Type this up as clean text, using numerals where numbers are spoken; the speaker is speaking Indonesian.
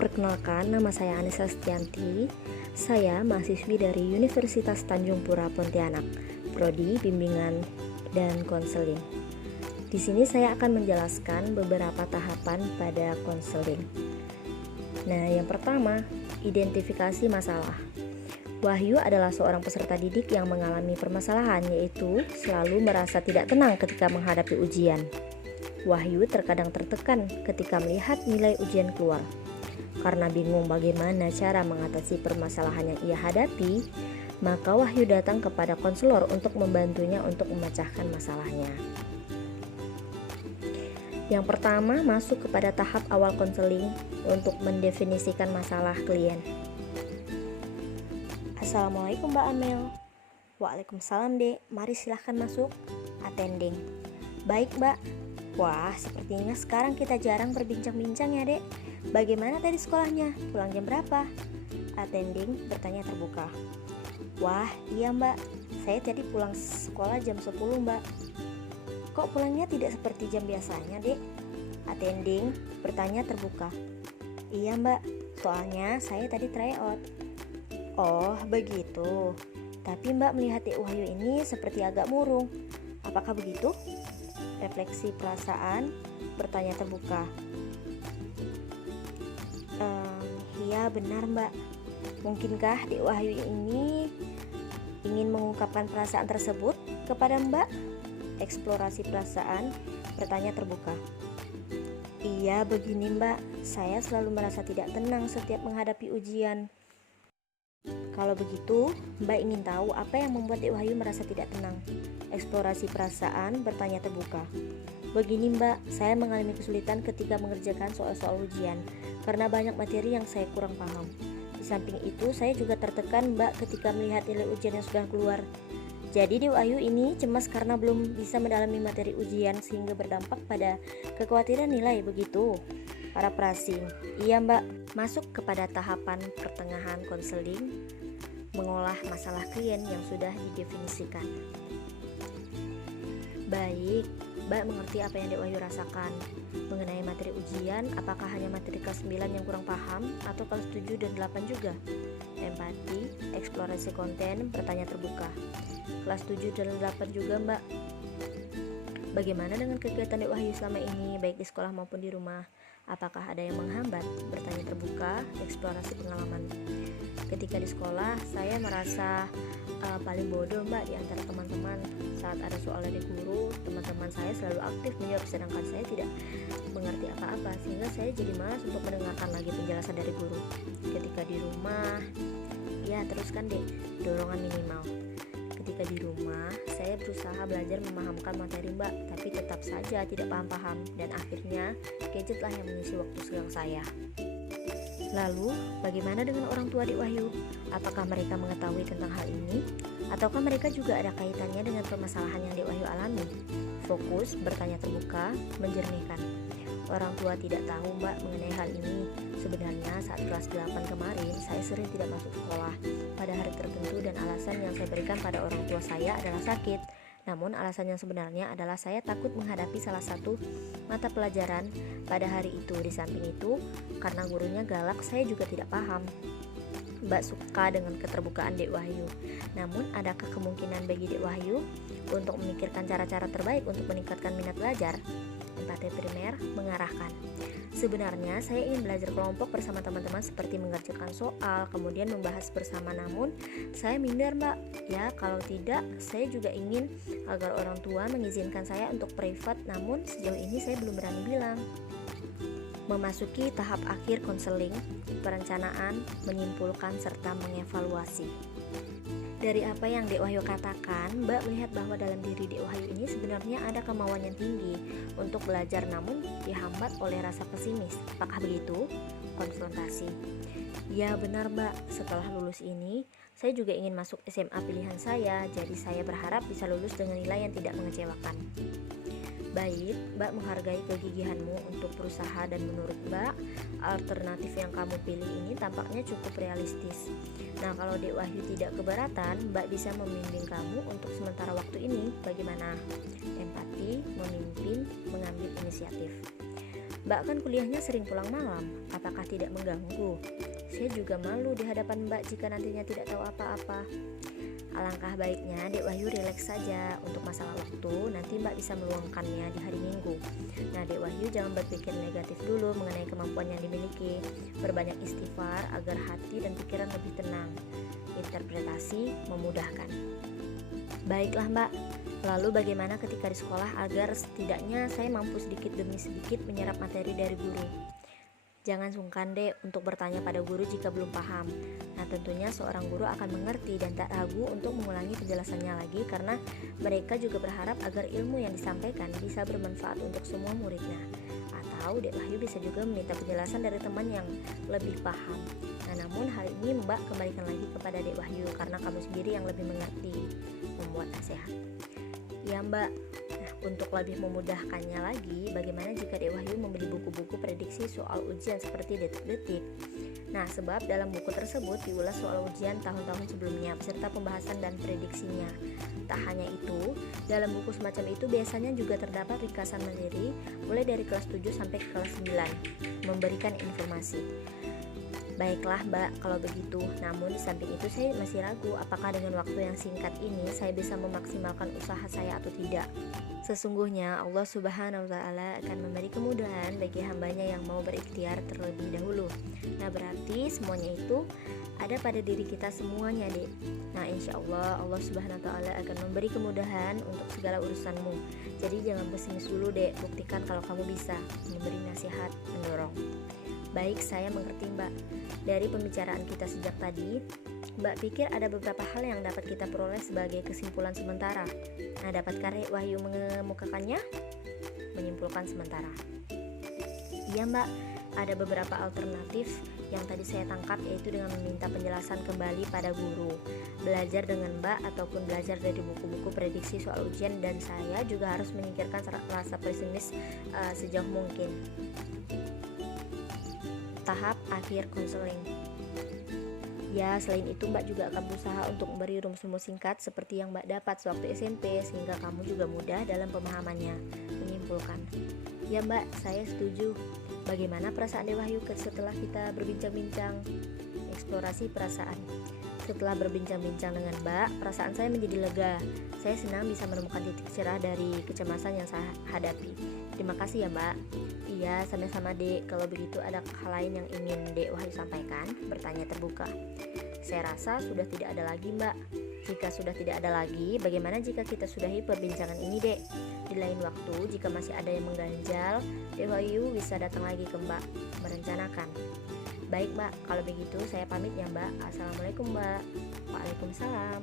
Perkenalkan, nama saya Anissa Setianti. Saya mahasiswi dari Universitas Tanjung Pura Pontianak, Prodi Bimbingan dan Konseling. Di sini saya akan menjelaskan beberapa tahapan pada konseling. Nah, yang pertama, identifikasi masalah. Wahyu adalah seorang peserta didik yang mengalami permasalahan, yaitu selalu merasa tidak tenang ketika menghadapi ujian. Wahyu terkadang tertekan ketika melihat nilai ujian keluar. Karena bingung bagaimana cara mengatasi permasalahan yang ia hadapi, maka Wahyu datang kepada konselor untuk membantunya untuk memecahkan masalahnya. Yang pertama, masuk kepada tahap awal konseling untuk mendefinisikan masalah klien. Assalamualaikum Mbak Amel. Waalaikumsalam Dek, mari silahkan masuk. Attending. Baik Mbak. Wah, sepertinya sekarang kita jarang berbincang-bincang ya Dek. Bagaimana tadi sekolahnya? Pulang jam berapa? Attending bertanya terbuka. Wah, iya Mbak. Saya tadi pulang sekolah jam 10 Mbak. Kok pulangnya tidak seperti jam biasanya Dek? Attending bertanya terbuka. Iya Mbak, soalnya saya tadi tryout. Oh, begitu. Tapi Mbak melihat Dek Wahyu ini seperti agak murung. Apakah begitu? Refleksi perasaan bertanya terbuka. Iya benar Mbak. Mungkinkah Dek Wahyu ini ingin mengungkapkan perasaan tersebut kepada Mbak? Eksplorasi perasaan bertanya terbuka. Iya begini Mbak, saya selalu merasa tidak tenang setiap menghadapi ujian. Kalau begitu, Mbak ingin tahu apa yang membuat Dek Wahyu merasa tidak tenang? Eksplorasi perasaan bertanya terbuka. Begini Mbak, saya mengalami kesulitan ketika mengerjakan soal-soal ujian karena banyak materi yang saya kurang paham. Di samping itu, saya juga tertekan Mbak ketika melihat nilai ujian yang sudah keluar. Jadi Dek Wahyu ini cemas karena belum bisa mendalami materi ujian sehingga berdampak pada kekhawatiran nilai, begitu? Para prasing. Iya Mbak. Masuk kepada tahapan pertengahan konseling, mengolah masalah klien yang sudah didefinisikan. Baik, Mbak mengerti apa yang Dek Wahyu rasakan mengenai materi ujian. Apakah hanya materi kelas 9 yang kurang paham atau kelas 7 dan 8 juga? Empati, eksplorasi konten, bertanya terbuka. Kelas 7 dan 8 juga Mbak. Bagaimana dengan kegiatan Dek Wahyu selama ini, baik di sekolah maupun di rumah? Apakah ada yang menghambat? Bertanya terbuka, eksplorasi pengalaman. Ketika di sekolah, saya merasa paling bodoh Mbak di antara teman-teman. Saat ada soal dari guru, teman-teman saya selalu aktif menjawab sedangkan saya tidak mengerti apa-apa, sehingga saya jadi malas untuk mendengarkan lagi penjelasan dari guru. Ketika di rumah, ya teruskan deh, dorongan minimal. Ketika di rumah, saya berusaha belajar memahamkan materi Mbak, tapi tetap saja tidak paham-paham, dan akhirnya gadgetlah yang mengisi waktu senggang saya. Lalu, bagaimana dengan orang tua Dek Wahyu? Apakah mereka mengetahui tentang hal ini? Ataukah mereka juga ada kaitannya dengan permasalahan yang Dek Wahyu alami? Fokus, bertanya terbuka, menjernihkan. Orang tua tidak tahu Mbak mengenai hal ini. Sebenarnya saat kelas 8 kemarin, saya sering tidak masuk sekolah pada hari tertentu dan alasan yang saya berikan pada orang tua saya adalah sakit. Namun alasan yang sebenarnya adalah saya takut menghadapi salah satu mata pelajaran pada hari itu. Di samping itu, karena gurunya galak, saya juga tidak paham. Mbak suka dengan keterbukaan Dek Wahyu. Namun, adakah kemungkinan bagi Dek Wahyu untuk memikirkan cara-cara terbaik untuk meningkatkan minat belajar? Empati primer mengarahkan. Sebenarnya saya ingin belajar kelompok bersama teman-teman seperti mengerjakan soal, kemudian membahas bersama, namun saya minder Mbak. Ya, kalau tidak, saya juga ingin agar orang tua mengizinkan saya untuk privat, namun sejauh ini saya belum berani bilang. Memasuki tahap akhir konseling, perencanaan, menyimpulkan serta mengevaluasi. Dari apa yang Dek Wahyu katakan, Mbak melihat bahwa dalam diri Dek Wahyu ini sebenarnya ada kemauan yang tinggi untuk belajar, namun dihambat oleh rasa pesimis. Apakah begitu? Konfrontasi. Ya benar Mbak, setelah lulus ini, saya juga ingin masuk SMA pilihan saya, jadi saya berharap bisa lulus dengan nilai yang tidak mengecewakan. Baik, Mbak menghargai kegigihanmu untuk berusaha dan menurut Mbak, alternatif yang kamu pilih ini tampaknya cukup realistis. Nah, kalau Dek Wahyu tidak keberatan, Mbak bisa membimbing kamu untuk sementara waktu ini. Bagaimana? Empati, memimpin, mengambil inisiatif. Mbak kan kuliahnya sering pulang malam, apakah tidak mengganggu? Saya juga malu di hadapan Mbak jika nantinya tidak tahu apa-apa. Alangkah baiknya Dek Wahyu rileks saja. Untuk masalah waktu, nanti Mbak bisa meluangkannya di hari Minggu. Nah, Dek Wahyu jangan berpikir negatif dulu mengenai kemampuan yang dimiliki. Berbanyak istighfar agar hati dan pikiran lebih tenang. Interpretasi memudahkan. Baiklah Mbak, lalu bagaimana ketika di sekolah agar setidaknya saya mampu sedikit demi sedikit menyerap materi dari guru? Jangan sungkan dek untuk bertanya pada guru jika belum paham. Nah, tentunya seorang guru akan mengerti dan tak ragu untuk mengulangi penjelasannya lagi karena mereka juga berharap agar ilmu yang disampaikan bisa bermanfaat untuk semua muridnya. Atau Dek Wahyu bisa juga meminta penjelasan dari teman yang lebih paham. Nah, namun hal ini Mbak kembalikan lagi kepada Dek Wahyu karena kamu sendiri yang lebih mengerti membuat nasihat. Ya Mbak. Nah, untuk lebih memudahkannya lagi, bagaimana jika Dek Wahyu membeli buku-buku prediksi soal ujian seperti detik-detik? Nah, sebab dalam buku tersebut diulas soal ujian tahun-tahun sebelumnya beserta pembahasan dan prediksinya. Tak hanya itu, dalam buku semacam itu biasanya juga terdapat ringkasan materi mulai dari kelas 7 sampai kelas 9, memberikan informasi. Baiklah Mbak, kalau begitu. Namun di samping itu saya masih ragu apakah dengan waktu yang singkat ini saya bisa memaksimalkan usaha saya atau tidak. Sesungguhnya Allah Subhanahu wa Ta'ala akan memberi kemudahan bagi hambanya yang mau berikhtiar terlebih dahulu. Nah, berarti semuanya itu ada pada diri kita semuanya dek. Nah, insya Allah Allah Subhanahu wa Ta'ala akan memberi kemudahan untuk segala urusanmu. Jadi jangan pesimis dulu dek, buktikan kalau kamu bisa. Memberi nasihat, mendorong. Baik, saya mengerti Mbak. Dari pembicaraan kita sejak tadi, Mbak pikir ada beberapa hal yang dapat kita peroleh sebagai kesimpulan sementara. Nah, dapatkah Dek Wahyu mengemukakannya? Menyimpulkan sementara. Iya Mbak, ada beberapa alternatif yang tadi saya tangkap, yaitu dengan meminta penjelasan kembali pada guru, belajar dengan Mbak ataupun belajar dari buku-buku prediksi soal ujian, dan saya juga harus menyingkirkan rasa pesimis sejauh mungkin. Tahap akhir konseling. Ya, selain itu Mbak juga akan berusaha untuk memberi rumus-rumus singkat seperti yang Mbak dapat sewaktu SMP sehingga kamu juga mudah dalam pemahamannya. Menyimpulkan. Ya Mbak, saya setuju. Bagaimana perasaan Dek Wahyu setelah kita berbincang-bincang? Eksplorasi perasaan. Setelah berbincang-bincang dengan Mbak, perasaan saya menjadi lega. Saya senang bisa menemukan titik cerah dari kecemasan yang saya hadapi. Terima kasih ya Mbak. Iya, sama-sama Dek. Kalau begitu ada hal lain yang ingin Dek Wahyu sampaikan? Bertanya terbuka. Saya rasa sudah tidak ada lagi Mbak. Jika sudah tidak ada lagi, bagaimana jika kita sudahi perbincangan ini Dek? Di lain waktu, jika masih ada yang mengganjal, Dek Wahyu bisa datang lagi ke Mbak merencanakan. Baik Mbak, kalau begitu saya pamit ya Mbak. Assalamualaikum Mbak. Waalaikumsalam.